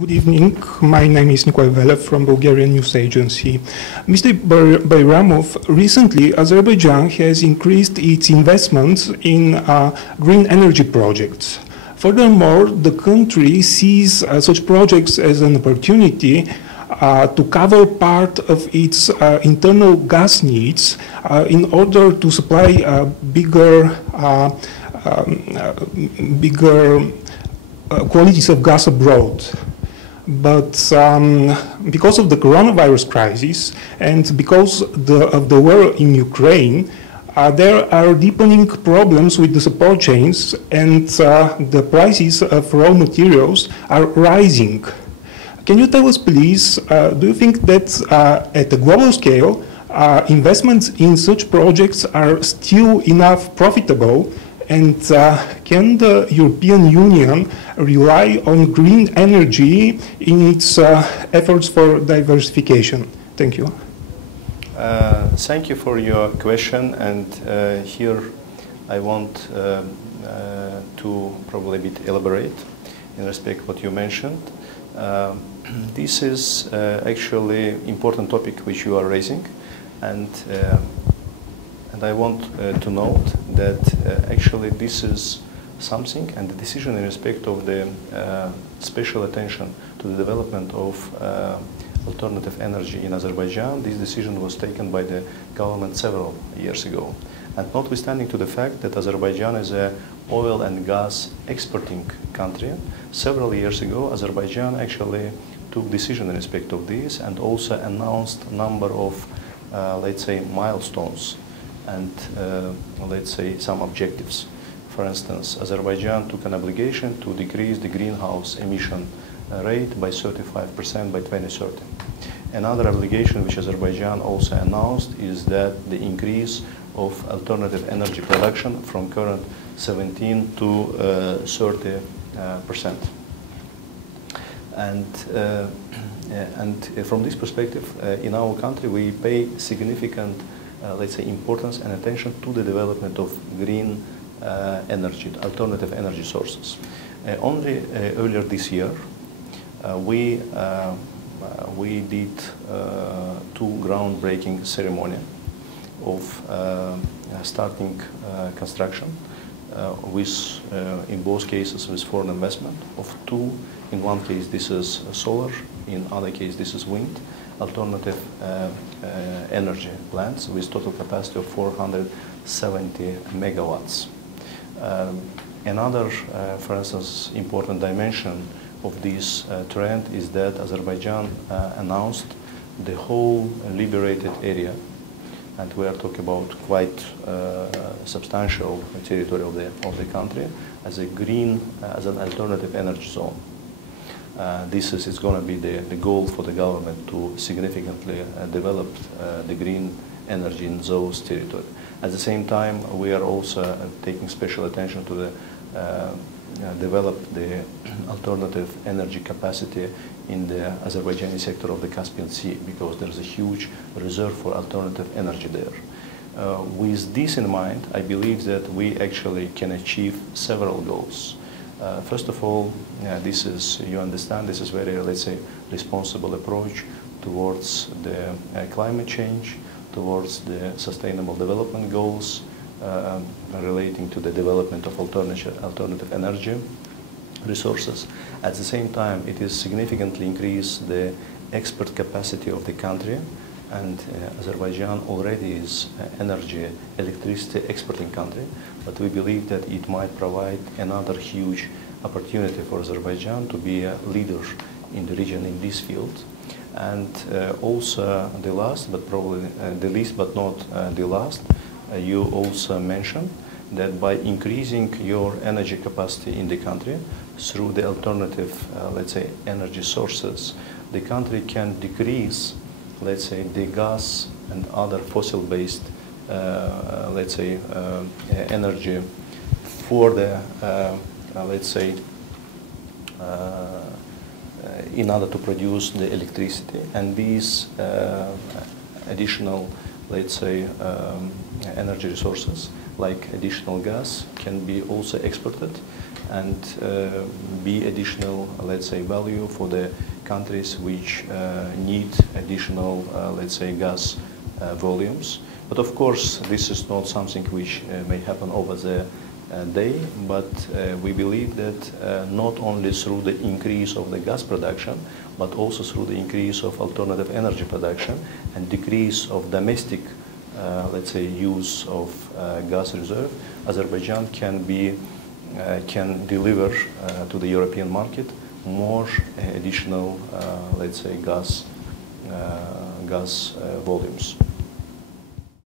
Good evening. My name is Nikolai Velev from Bulgarian news agency. Mr. Bayramov, recently Azerbaijan has increased its investments in green energy projects. Furthermore, the country sees such projects as an opportunity to cover part of its internal gas needs in order to supply bigger quantities of gas abroad. But because of the coronavirus crisis and because of the war in Ukraine, there are deepening problems with the supply chains, and the prices of raw materials are rising. Can you tell us, please, do you think that at a global scale, investments in such projects are still enough profitable? And can the European Union rely on green energy in its efforts for diversification? Thank you. Thank you for your question, and here I want to probably a bit elaborate in respect what you mentioned. This is actually important topic which you are raising, and I want to note that actually this is something, and the decision in respect of the special attention to the development of alternative energy in Azerbaijan, this decision was taken by the government several years ago. And notwithstanding to the fact that Azerbaijan is an oil and gas exporting country, several years ago Azerbaijan actually took decision in respect of this and also announced a number of, let's say, milestones and let's say some objectives. For instance, Azerbaijan took an obligation to decrease the greenhouse emission rate by 35% by 2030. Another obligation which Azerbaijan also announced is that the increase of alternative energy production from current 17 to 30%. And from this perspective, in our country we pay significant let's say importance and attention to the development of green energy, alternative energy sources. Only earlier this year we did two groundbreaking ceremony of starting construction with in both cases with foreign investment of two. In one case this is solar, in other case this is wind, alternative energy plants with total capacity of 470 megawatts. Another, for instance, important dimension of this trend is that Azerbaijan announced the whole liberated area, and we are talking about quite substantial territory of the country, as a green, as an alternative energy zone. This is going to be the goal for the government to significantly develop the green energy in those territories. At the same time, we are also taking special attention to the develop the alternative energy capacity in the Azerbaijani sector of the Caspian Sea, because there is a huge reserve for alternative energy there. With this in mind, I believe that we actually can achieve several goals. First of all, this is, you understand, this is very, let's say, responsible approach towards the climate change, towards the sustainable development goals relating to the development of alternative energy resources. At the same time, it is significantly increase the export capacity of the country, and Azerbaijan already is electricity exporting country, but we believe that it might provide another huge opportunity for Azerbaijan to be a leader in the region in this field. And also the last, but probably the least but not the last, you also mentioned that by increasing your energy capacity in the country through the alternative, let's say, energy sources, the country can decrease, let's say, the gas and other fossil-based, let's say, energy for the, let's say, in order to produce the electricity. And these additional, let's say, energy resources, like additional gas, can be also exported and be additional, let's say, value for the countries which need additional, let's say, gas volumes. But of course, this is not something which may happen over the day, but we believe that not only through the increase of the gas production, but also through the increase of alternative energy production and decrease of domestic, let's say, use of gas reserve, Azerbaijan can deliver to the European market more additional, let's say, gas volumes.